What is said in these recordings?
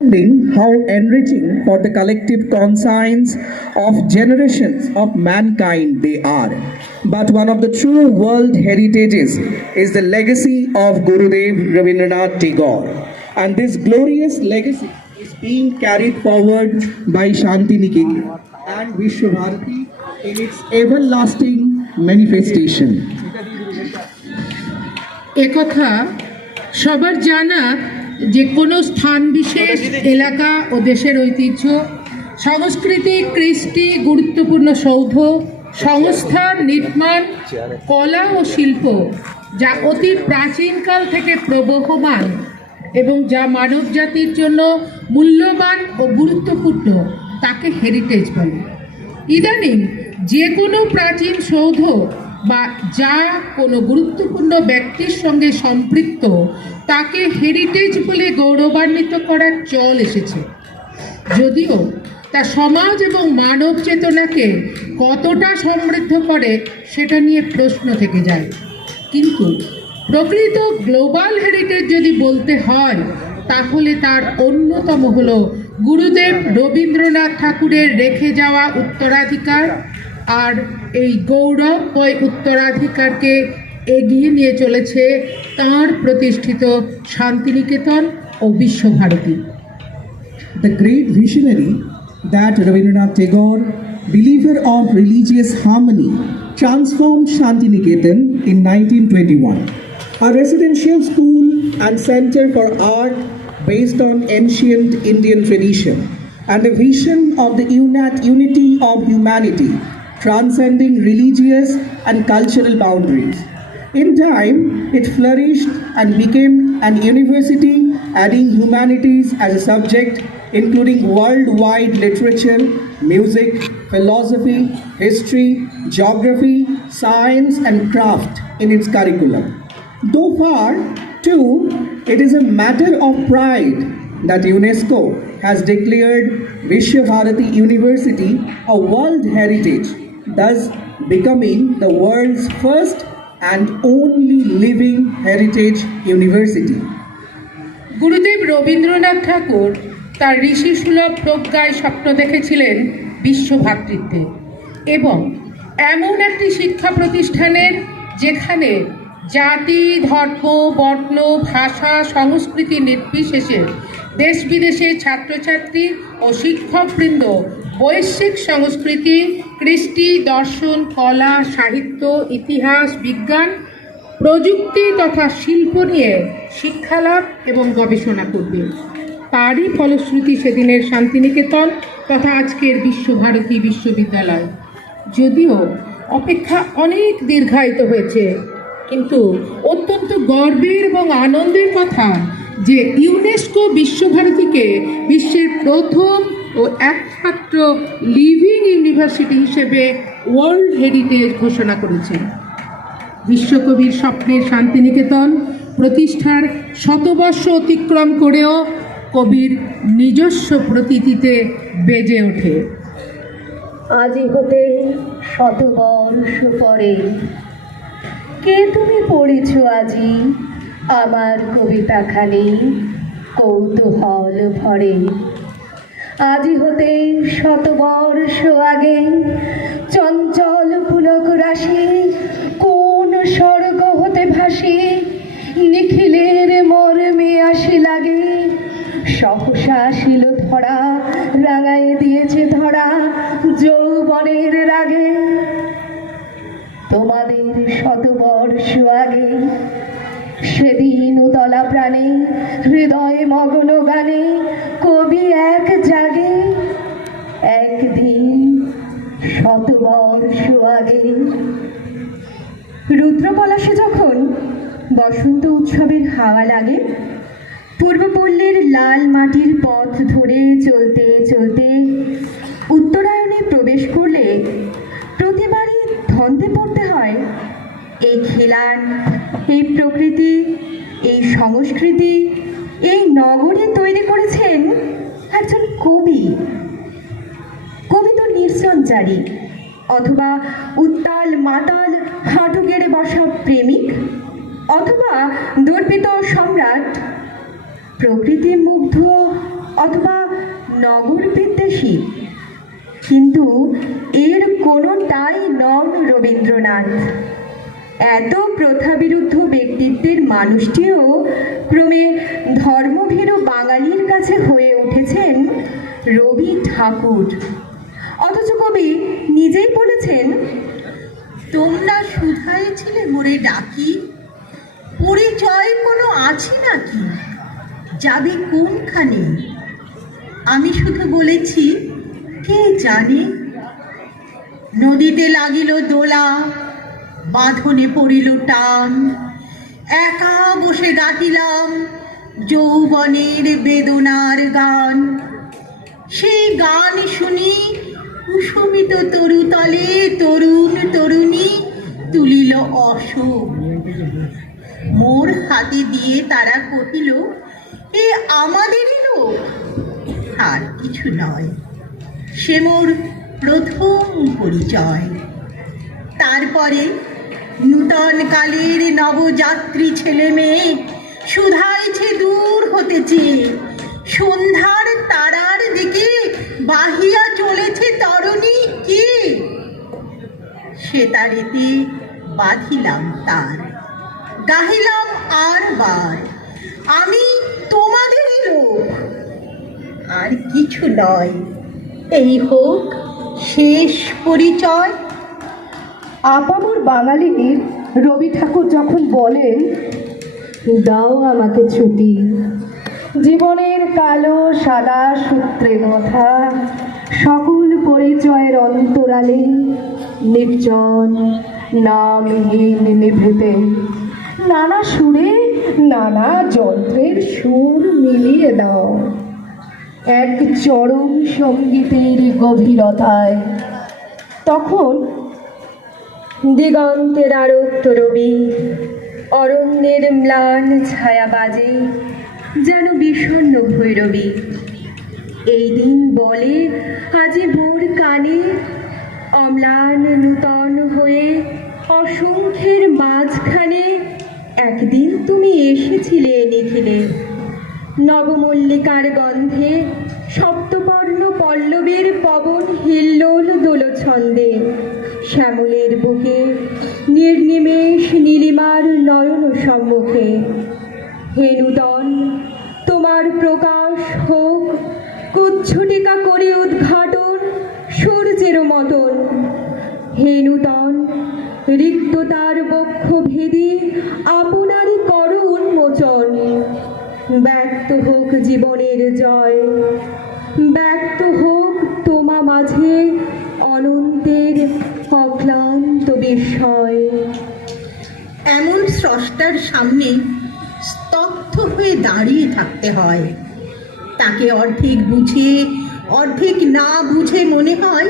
how enriching for the collective conscience of generations of mankind they are. But one of the true world heritages is the legacy of Gurudev Rabindranath Tagore. And this glorious legacy is being carried forward by Shantiniketan and Vishwabharati in its everlasting manifestation. একথা সবার জানা যে কোনো স্থান বিশেষ এলাকা ও দেশের ঐতিহ্য সংস্কৃতি কৃষ্টি গুরুত্বপূর্ণ সৌধ সংস্থা নির্মাণ কলা ও শিল্প যা অতি প্রাচীনকাল থেকে প্রবহমান এবং যা মানব জাতির জন্য মূল্যবান ও গুরুত্বপূর্ণ তাকে হেরিটেজ বলে। ইদানিং যে কোনো প্রাচীন সৌধ বা যা কোনো গুরুত্বপূর্ণ ব্যক্তির সঙ্গে সম্পৃক্ত তাকে হেরিটেজ বলে গৌরবান্বিত করার চল এসেছে, যদিও তা সমাজ এবং মানব চেতনাকে কতটা সমৃদ্ধ করে সেটা নিয়ে প্রশ্ন থেকে যায়। কিন্তু প্রকৃত গ্লোবাল হেরিটেজ যদি বলতে হয় তাহলে তার অন্যতম হল গুরুদেব রবীন্দ্রনাথ ঠাকুরের রেখে যাওয়া উত্তরাধিকার, আর এই গৌরবময় উত্তরাধিকারকে এগিয়ে নিয়ে চলেছে তাঁর প্রতিষ্ঠিত শান্তিনিকেতন ও Visva Bharati. The great visionary that Rabindranath Tagore, believer of religious harmony, transformed Shantiniketan in 1921, a residential school and center for art based on ancient Indian tradition, and a vision of the unity of humanity, transcending religious and cultural boundaries. In time, it flourished and became an university, adding humanities as a subject, including worldwide literature, music, philosophy, history, geography, science, and craft in its curriculum. Though far, too, it is a matter of pride that UNESCO has declared Vishwabharati University a World Heritage, thus becoming the world's first and only living heritage university. Gurudev Rabindranath ঠাকুর তার ঋষিসুলভ প্রজ্ঞায় স্বপ্ন দেখেছিলেন বিশ্বভ্রাতৃত্বে এবং এমন একটি শিক্ষা প্রতিষ্ঠানের যেখানে জাতি ধর্ম বর্ণ ভাষা সংস্কৃতি নির্বিশেষে দেশ বিদেশের ছাত্রছাত্রী ও শিক্ষকবৃন্দ বৈশ্বিক সংস্কৃতি কৃষ্টি দর্শন কলা সাহিত্য ইতিহাস বিজ্ঞান প্রযুক্তি তথা শিল্প নিয়ে শিক্ষালাভ এবং গবেষণা করবে। তারই ফলশ্রুতি সেদিনের শান্তিনিকেতন তথা আজকের বিশ্বভারতী বিশ্ববিদ্যালয়। যদিও অপেক্ষা অনেক দীর্ঘায়িত হয়েছে, কিন্তু অত্যন্ত গর্বের এবং আনন্দের কথা যে ইউনেস্কো বিশ্বভারতীকে বিশ্বের প্রথম ও একমাত্র লিভিং ইউনিভার্সিটি হিসেবে ওয়ার্ল্ড হেরিটেজ ঘোষণা করেছে। বিশ্বকবির স্বপ্নের শান্তিনিকেতন প্রতিষ্ঠার শতবর্ষ অতিক্রম করেও কবির নিজস্ব প্রতীতিতে বেজে ওঠে। আজি হতে শতবর্ষ পরে কে তুমি পড়েছ আজি আমার কবিতাখানি কৌতূহল ভরে। আজি হতে শতবর্ষ আগে চঞ্চল পুলক রাশি কোন স্বর্গ হতে ভাসি নিখিলের মর্মে আসি লাগে। সহসা আসিল ধরা রাঙায় দিয়েছে ধরা যৌবনের রাগে। তোমাদের শতবর্ষ আগে সেদিন উতলা প্রাণে হৃদয় মগ্ন গানে কবি এক জাগে। একদিন শতবর্ষ আগে রুদ্রপলাশে যখন বসন্ত উৎসবের হাওয়া লাগে, পূর্বপল্লীর লাল মাটির পথ ধরে চলতে চলতে উত্তরায়ণে প্রবেশ করলে প্রতিবারই ধন্দে পড়তে হয় এই খিলান, এই প্রকৃতি, এই সংস্কৃতি, এই নগরী তৈরি করেছেন একজন কবি। কবি তো নির্সঞ্চারী অথবা উত্তাল মাতাল হাঁটু গেড়ে বসা প্রেমিক অথবা দর্পিত সম্রাট, প্রকৃতি মুগ্ধ অথবা নগর বিদ্বেষী, কিন্তু এর কোনোটাই নন রবীন্দ্রনাথ। এত প্রথাবিরুদ্ধ ব্যক্তিত্বের মানুষটিও ক্রমে ধর্মভীরু বাঙালির কাছে হয়ে উঠেছেন রবি ঠাকুর। অথচ কবি নিজেই বলেছেন, তোমরা শুধায় ছিলে মোরে ডাকি, পরিচয় কোনো আছে নাকি, যাবে কোনখানে? আমি শুধু বলেছি, কে জানে। নদীতে লাগিল দোলা, বাঁধনে পড়িল টান, একা বসে গাহিলাম যৌবনের বেদনার গান। সেই গান শুনি কুসুমিত তরুতলে তরুণ তরুণী তুলিল অশোক। মোর হাতে দিয়ে তারা কহিল, এ আমাদেরই লোক। আর কিছু নয়, সে মোর প্রথম পরিচয়। তারপরে নূতন কালের নবযাত্রী ছেলে মেয়ে শুধাইছে দূর হতেছে, সন্ধ্যার তারার দিকে বাহিয়া চলেছে তরুণী কে? সে তারেতে বাঁধিলাম তার, গাহিলাম আর বার, আমি তোমাদেরই লোক। আর কিছু নয়, এই হোক শেষ পরিচয়। আপামর বাঙালির রবি ঠাকুর যখন বলেন, দাও আমাকে ছুটি, জীবনের কালো সাদা সূত্রে কথা সকল পরিচয়ের অন্তরালে নির্জন নামহীন নিভৃতে নানা সুরে নানা যন্ত্রের সুর মিলিয়ে দাও এক চরম সঙ্গীতের গভীরতায়। তখন দিগন্তের আরক্ত রবি, অরণ্যের ম্লান ছায়া বাজে যেন বিষণ্ণ ভৈরবী। এই দিন বলে আজি ভোর কানে, অম্লান নূতন হয়ে অসংখ্যের মাঝখানে একদিন তুমি এসেছিলে নিখিলে। নবমল্লিকার গন্ধে সপ্তপর্ণ পল্লবের পবন হিল্লোল দোলছন্দে, শ্যামলের বুকে নির্নিমেষ নীলিমার নয়ন সম্মুখে। হে নূতন, তোমার প্রকাশ হোক, কুচ্ছটিকা করে উদ্ঘাটন সূর্যের মতন। হে নূতন, রিক্ততার বক্ষ ভেদি আপনারই কর উন্মোচন। ব্যক্ত হোক জীবনের জয়, ব্যক্ত হোক তোমা মাঝে অনন্তের অক্লান্ত বিস্ময়। এমন স্রষ্টার সামনে স্তব্ধ হয়ে দাঁড়িয়ে থাকতে হয়। তাকে অর্ধেক বুঝে অর্ধেক না বুঝে মনে হয়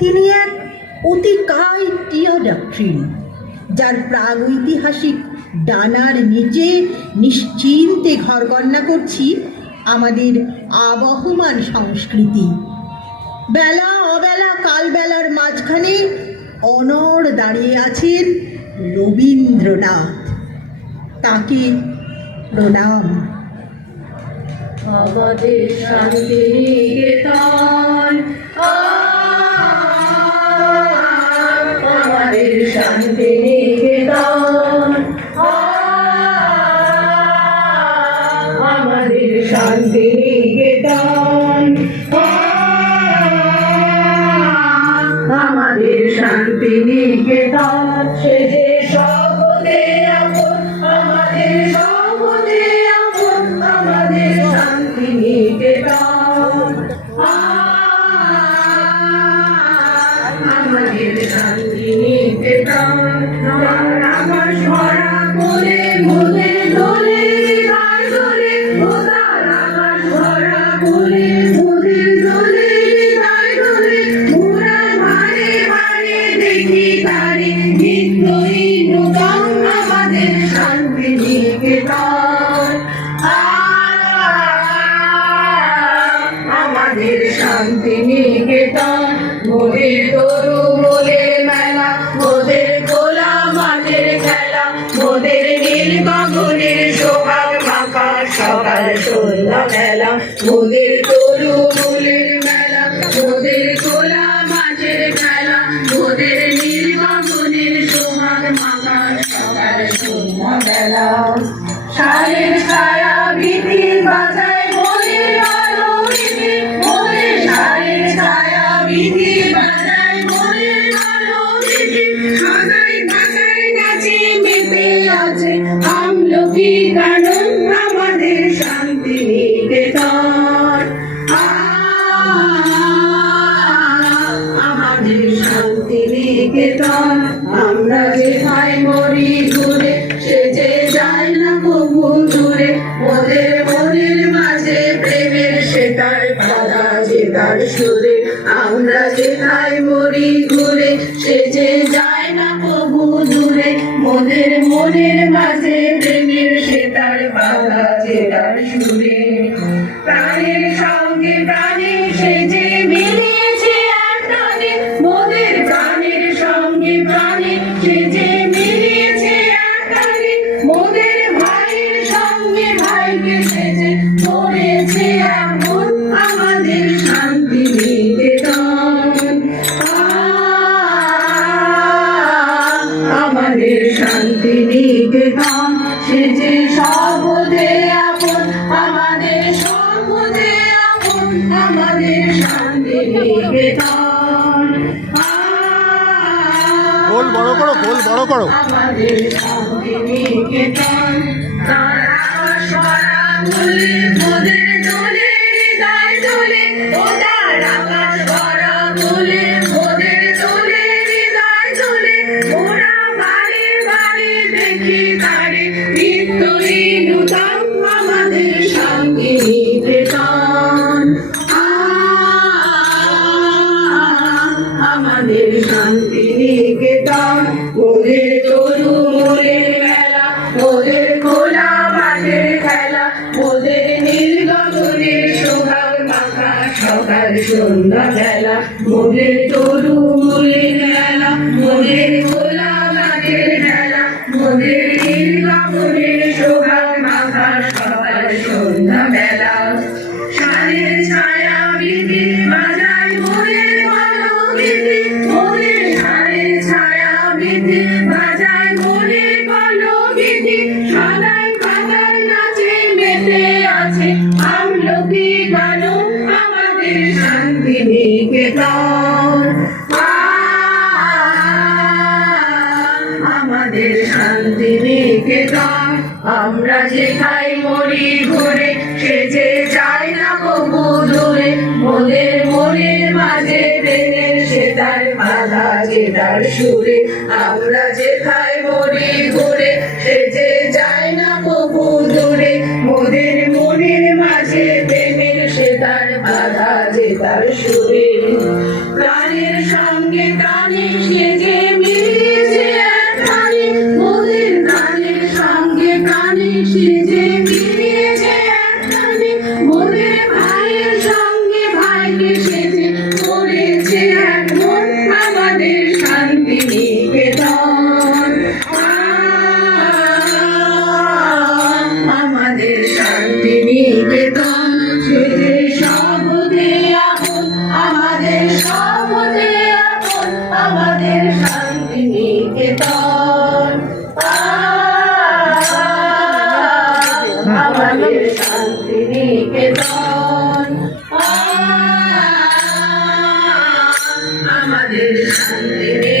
তিনি এক অতিকায় টিয়া ডক্ট্রিন, যার প্রাগৈতিহাসিক ডানার নিচে নিশ্চিন্তে ঘরকন্না করছি আমাদের আবহমান সংস্কৃতি। বেলা অবেলা কালবেলার মাঝখানে অনড় দাঁড়িয়ে আছেন রবীন্দ্রনাথ। তাকে প্রণাম। আমাদের শান্তিনিকেতন, আমাদের শান্তিনিকেতন, আমাদের শান্তিনিকেতন, আমাদের শান্তিনিকেতন। সে যে সবতে আপন, আমাদের সবতে আপন, আমাদের শান্তিনিকেতন, আমাদের শান্তিনিকেতন। আমার ভরা করে মোদের দোলে হৃদয় দোলে, মোদার আমার ভরা করে মোদের দোলে হৃদয় দোলে। মোরা মারে মারে দেখি তারে নিত্যই নূতন, আমাদের শান্তিনিকেতন, আমাদের শান্তিনিকেতন। মোদের তরু মোদের মেলা, মোদের খোলা মাঠের খেলা, মোদের নীল গগনের সোহাগ মাখা সকাল সন্ধ্যা বেলা, মোদের তরু ফুলের মেলা, মোদের খোলা মাঠের খেলা, মোদের নীল গগনের সোহাগ মাখা সকাল সন্ধ্যা বেলা। শালের ছায়া ভীতি বাজায় মনের আলো ভীতি, মোদের শালের ছায়া ভীতি বাজায় মনের আলো ভীতি। সদাই ঢাকায় নাচে মেতে আছে আমলকি কানন আমাদের শান্তি নিকেতন। আমাদের শান্তি নিকেতন। আমরা যেথায় মরি ঘুরে সে যে যায় না কবু দূরে, মোদের মনের মাঝে প্রেমের সেতার বাঁধা যে তার সুরে। আমরা যেথায় মরি ঘুরে সে যে যায় না কবু দূরে, মোদের মনের মাঝে প্রেমের সেতার বাঁধা যে তার সুরে। প্রাণের সঙ্গে প্রাণে সে যে মিলিয়েছে এক টানে, মোদের প্রাণের সঙ্গে প্রাণে সে যে মিলিয়েছে এক টানে, মোদের ভাইয়ের সঙ্গে ভাইকে সে যে করেছে এমন আমাদের শান্তি নিকেতন। আমাদের শান্তি নিকেতন, সে যে সর্বদে আপন, আমাদের সর্বদে আপন, আমাদের শান্তি নিকেতন। গোল বড় করো, গোল বড় করো। আমাদের শান্তি নিকেতন। তারা সরা বলে মোদের দোলে হৃদয় দোলে, ও তারা সরা বলে মোদের দোলে হৃদয় দোলে। ওরা বারে বারে দেখি তারে নিত্যই নূতন আমাদের শান্তি নিকেতন। আমাদের শান্তি নিকেতন। মোদের তরু মোদের মেলা, মোদের খোলা মাঠের খেলা, মোদের নীল গগনের সোহাগ মাখা সকাল সন্ধ্যা বেলা। মোদের তরু মোদের মেলা, মোদের খোলা মাঠের খেলা, মোদের নীল গগনের সোহাগ মাখা সকাল সন্ধ্যা বেলা। শালের ছায়া ভীতি বাজায় মনের আলো ভীতি, মোদের শালের ছায়া ভীতি বাজায় মনের আলো ভীতি। সদাই পাতাল নাচে মেতে আছে আমলকি কানন আমাদের শান্তি নিকেতন। আমাদের শান্তি নিকেতন। আমরা যেথায় মরি ঘুরে সে যে যায় না কবু দূরে, মোদের মনের মাঝে প্রেমের সেতার বাঁধা যে তার সুরে। আমরা যেথায় মরি ঘুরে সে যে যায় না কবু দূরে, মোদের মনের মাঝে প্রেমের সেতার বাঁধা যে তার সুরে। প্রাণের সঙ্গে প্রাণে সে যে মিলিয়েছে এক টানে, মোদের প্রাণের সঙ্গে প্রাণে সে যে মিলিয়েছে এক টানে, মোদের ভাইয়ের সঙ্গে ভাইকে সে যে করেছে এক মন আমাদের শান্তি নিকেতন। আমাদের শান্তি নিকেতন, সে যে সর্বদে আপন, আমাদের সর্বদে আপন, আমাদের শান্তি নিকেতন। আমাদের শান্তি নিকেতন। আমাদের শান্তি